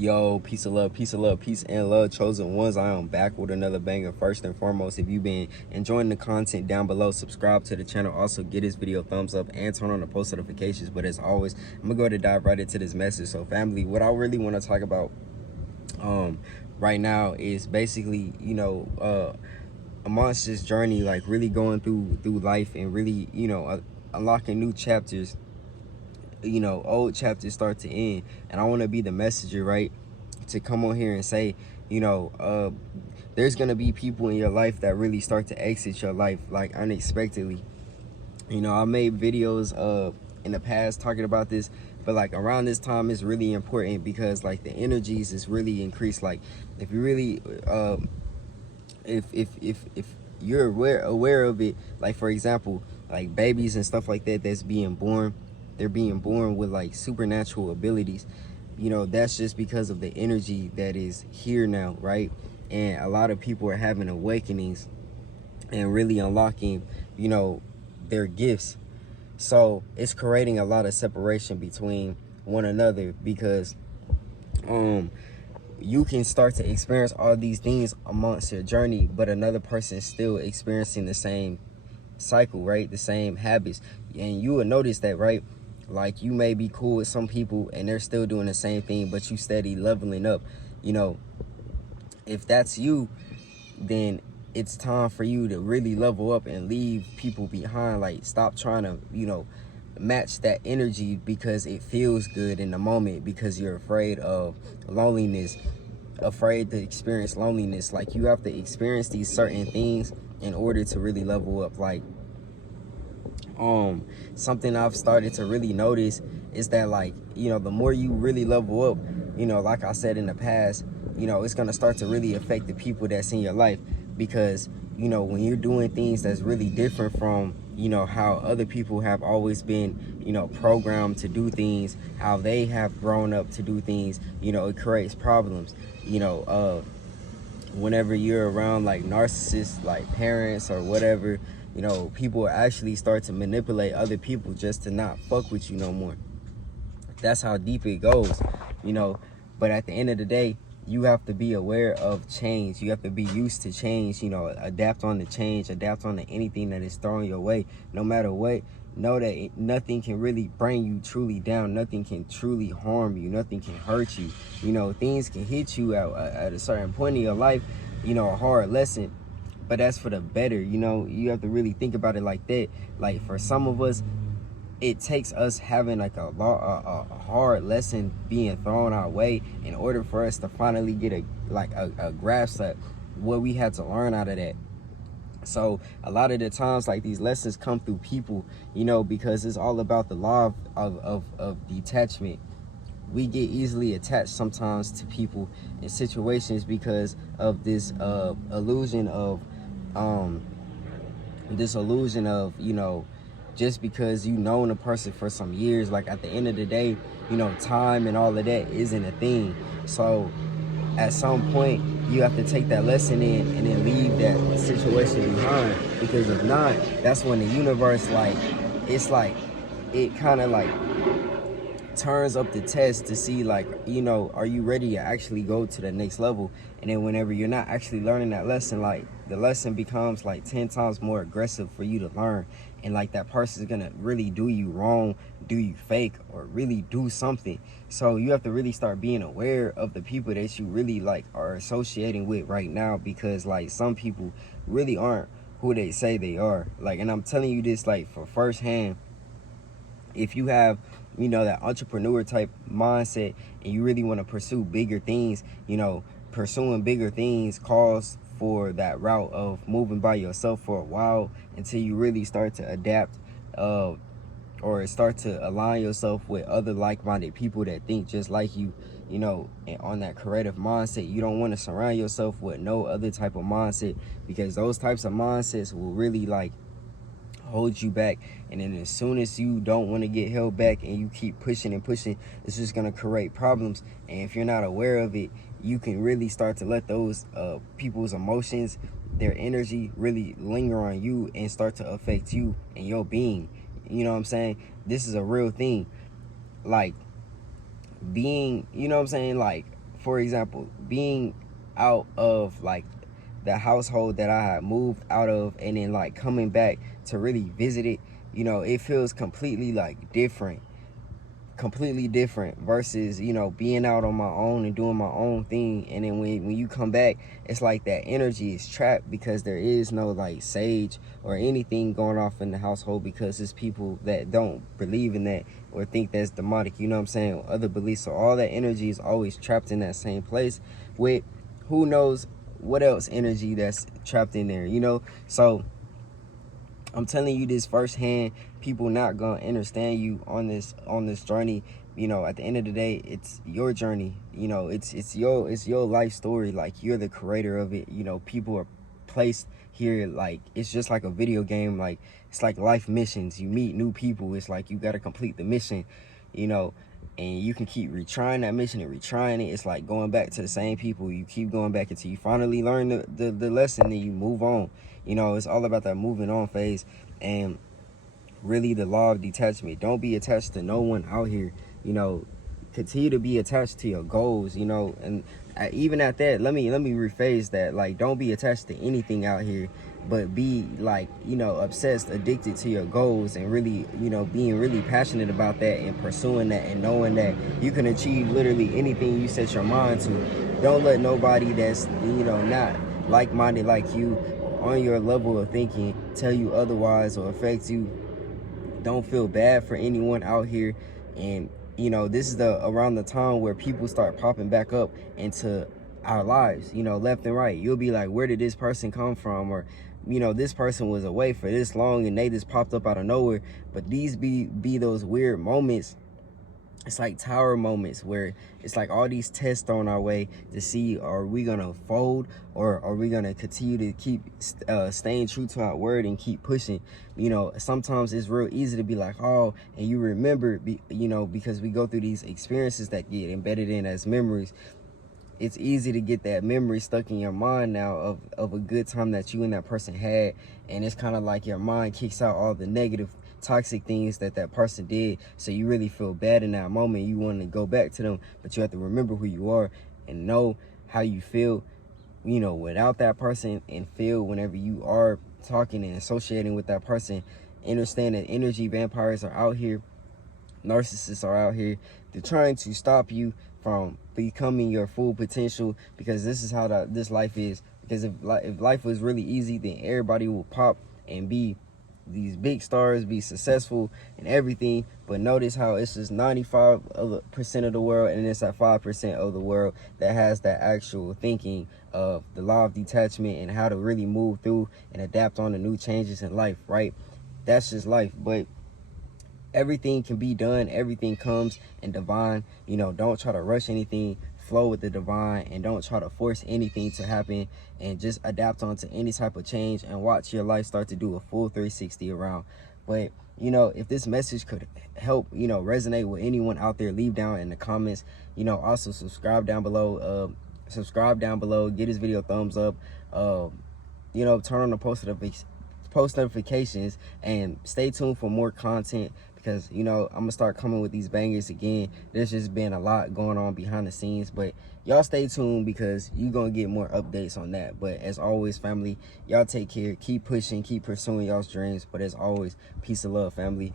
Yo, peace of love, peace of love, peace and love, chosen ones. I am back with another banger. First and foremost, if you've been enjoying the content down below, subscribe to the channel. Also, get this video a thumbs up and turn on the post notifications. But as always, I'm gonna go ahead and dive right into this message. So, family, what I really want to talk about right now is basically, amongst this journey, like really going through life and really, unlocking new chapters. Old chapters start to end, and I want to be the messenger, right, to come on here and say, there's gonna be people in your life that really start to exit your life like unexpectedly. I made videos in the past talking about this, but like around this time is really important because like the energies is really increased. Like if you really if you're aware of it, like for example, like babies and stuff like that that's being born, they're being born with like supernatural abilities. That's just because of the energy that is here now, right? And a lot of people are having awakenings and really unlocking, their gifts. So it's creating a lot of separation between one another because you can start to experience all these things amongst your journey, but another person is still experiencing the same cycle, right? The same habits. And you will notice that, right? Like you may be cool with some people and they're still doing the same thing, but you steady leveling up. If that's you, then it's time for you to really level up and leave people behind. Like stop trying to, match that energy because it feels good in the moment, because you're afraid of loneliness, afraid to experience loneliness. Like you have to experience these certain things in order to really level up. Like something I've started to really notice is that, like, the more you really level up, like I said in the past, it's going to start to really affect the people that's in your life, because when you're doing things that's really different from how other people have always been programmed to do things, how they have grown up to do things, it creates problems. Whenever you're around like narcissists, like parents or whatever, people actually start to manipulate other people just to not fuck with you no more. That's how deep it goes, but at the end of the day, you have to be aware of change. You have to be used to change, adapt on the change, adapt on to anything that is thrown your way. No matter what, know that nothing can really bring you truly down. Nothing can truly harm you. Nothing can hurt you. Things can hit you at a certain point in your life, a hard lesson, but that's for the better. You have to really think about it like that. Like for some of us, it takes us having like a hard lesson being thrown our way in order for us to finally get a grasp at what we had to learn out of that. So a lot of the times, like, these lessons come through people, because it's all about the law of detachment. We get easily attached sometimes to people in situations because of this illusion of just because you've known a person for some years. Like at the end of the day, time and all of that isn't a thing. So at some point you have to take that lesson in and then leave that situation behind, because if not, that's when the universe, like, it's like it kind of like turns up the test to see, like, are you ready to actually go to the next level? And then whenever you're not actually learning that lesson, like, the lesson becomes like 10 times more aggressive for you to learn. And like, that person's gonna really do you wrong, do you fake, or really do something. So you have to really start being aware of the people that you really like are associating with right now, because like some people really aren't who they say they are. Like, and I'm telling you this like for firsthand. If you have that entrepreneur type mindset and you really want to pursue bigger things, pursuing bigger things calls for that route of moving by yourself for a while until you really start to adapt, or start to align yourself with other like-minded people that think just like you, and on that creative mindset. You don't want to surround yourself with no other type of mindset, because those types of mindsets will really like hold you back. And then as soon as you don't want to get held back and you keep pushing and pushing, it's just going to create problems. And if you're not aware of it, you can really start to let those people's emotions, their energy, really linger on you and start to affect you and your being. You know what I'm saying? This is a real thing. Like, being, like, for example, being out of like the household that I had moved out of, and then like coming back to really visit it, you know, it feels completely like completely different versus, you know, being out on my own and doing my own thing. And then when you come back, it's like that energy is trapped because there is no like sage or anything going off in the household, because it's people that don't believe in that or think that's demonic, you know what I'm saying, other beliefs. So all that energy is always trapped in that same place with who knows what else energy that's trapped in there, you know. So I'm telling you this firsthand. People not gonna understand you on this journey. You know, at the end of the day, it's your journey. You know, it's your life story. Like, you're the creator of it. You know, people are placed here like it's just like a video game. Like, it's like life missions. You meet new people. It's like you gotta complete the mission. You know, and you can keep retrying that mission and retrying it. It's like going back to the same people. You keep going back until you finally learn the lesson, and you move on. You know, it's all about that moving on phase. And really, the law of detachment. Don't be attached to no one out here. You know, continue to be attached to your goals. You know, and even at that, let me rephrase that. Like, don't be attached to anything out here, but be like, you know, obsessed, addicted to your goals, and really, you know, being really passionate about that and pursuing that, and knowing that you can achieve literally anything you set your mind to. Don't let nobody that's, you know, not like-minded like you, on your level of thinking, tell you otherwise or affect you. Don't feel bad for anyone out here. And, you know, this is around the time where people start popping back up into our lives, you know, left and right. You'll be like, where did this person come from? Or, you know, this person was away for this long and they just popped up out of nowhere. But these be those weird moments. It's like tower moments where it's like all these tests thrown our way to see, are we gonna fold, or are we gonna continue to keep staying true to our word and keep pushing. You know, sometimes it's real easy to be like, oh, and you remember, you know, because we go through these experiences that get embedded in as memories. It's easy to get that memory stuck in your mind now of a good time that you and that person had. And it's kind of like your mind kicks out all the negative, toxic things that person did. So you really feel bad in that moment. You want to go back to them, but you have to remember who you are and know how you feel, you know, without that person, and feel whenever you are talking and associating with that person. Understand that energy vampires are out here. Narcissists are out here. They're trying to stop you from becoming your full potential, because this is how this life is. Because if life was really easy, then everybody will pop and be these big stars, be successful and everything. But notice how it's just 95% of the world, and it's that 5% of the world that has that actual thinking of the law of detachment and how to really move through and adapt on the new changes in life, right? That's just life. But everything can be done. Everything comes in divine. You know, don't try to rush anything. Flow with the divine, and don't try to force anything to happen, and just adapt onto any type of change and watch your life start to do a full 360 around. But, you know, if this message could help, you know, resonate with anyone out there, leave down in the comments. You know, also subscribe down below. Get this video a thumbs up. You know, turn on the post notifications, and stay tuned for more content, because, you know, I'm gonna start coming with these bangers again. There's just been a lot going on behind the scenes, but y'all stay tuned, because you're gonna get more updates on that. But as always, family, y'all take care, keep pushing, keep pursuing y'all's dreams. But as always, peace and love, family.